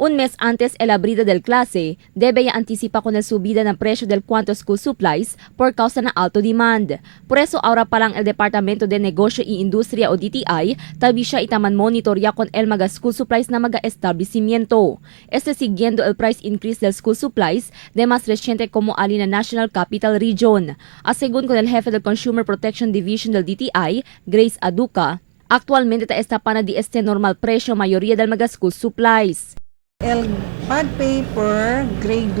Un mes antes el abrida del clase, debe ya anticipa con el subida ng presyo del cuanto school supplies por causa ng alto demand. Por eso ahora pa lang el Departamento de Negosyo y Industria o DTI tabi siya itaman monitorya con el mga school supplies na mga establecimiento. Siguiendo el price increase del school supplies de más reciente como ali na National Capital Region. Según con el jefe del Consumer Protection Division del DTI, Grace Aduca, actualmente está pa na di este normal presyo mayoría del mga school supplies. El pad paper grades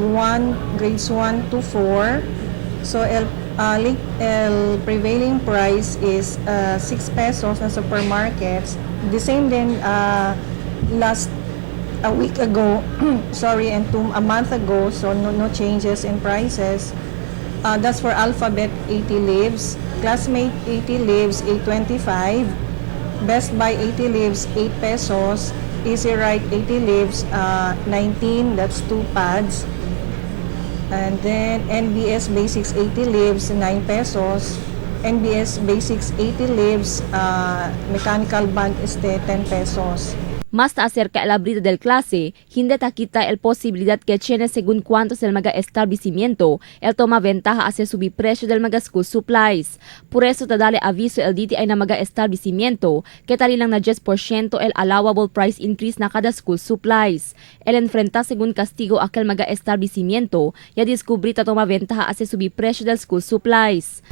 1 to 4. So el prevailing price is 6 pesos na supermarkets. The same din last a week ago, sorry, and a month ago, so no changes in prices. That's for Alphabet 80 leaves, Classmate 80 leaves 8.25, Best Buy 80 leaves 8 pesos, Easy Right 80 leaves 19, that's 2 pads. And then NBS Basics 80 leaves 9 pesos. NBS Basics 80 leaves mechanical band 10 pesos. Más acerca el abrida del clase, hindi takita el posibilidad que tiene según cuantos el mga establecimiento el toma ventaja hacia subir presyo del mga school supplies. Por eso tadale aviso el DTI na mga establecimiento que tali lang na 10% el allowable price increase na kada school supplies. El enfrenta según castigo aquel mga establecimiento ya descubri ta toma ventaja hacia subir presyo del school supplies.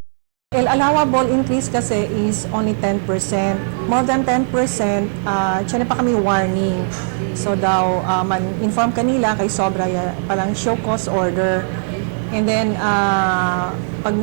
El allowable increase kasi is only 10%. More than 10%, tiyan pa kami warning. So daw, inform kanila kay sobra palang show cause order. And then, pag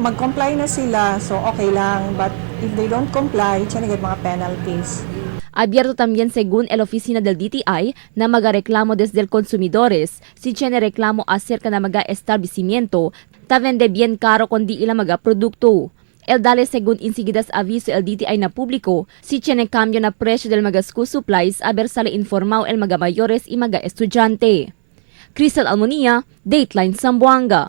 mag-comply na sila, so okay lang. But if they don't comply, tiyan na mga penalties. Abierto también según el oficina del DTI na magareklamo desde el consumidores si tiene reklamo acerca na mga establecimiento ta vende bien caro kundi ilang mga produkto. El dale según insigidas aviso el DTI na publiko si tiene cambio na presyo del mga school supplies aber sale informaw el mga mayores y mga estudyante. Crystal Almonia, Dateline Zamboanga.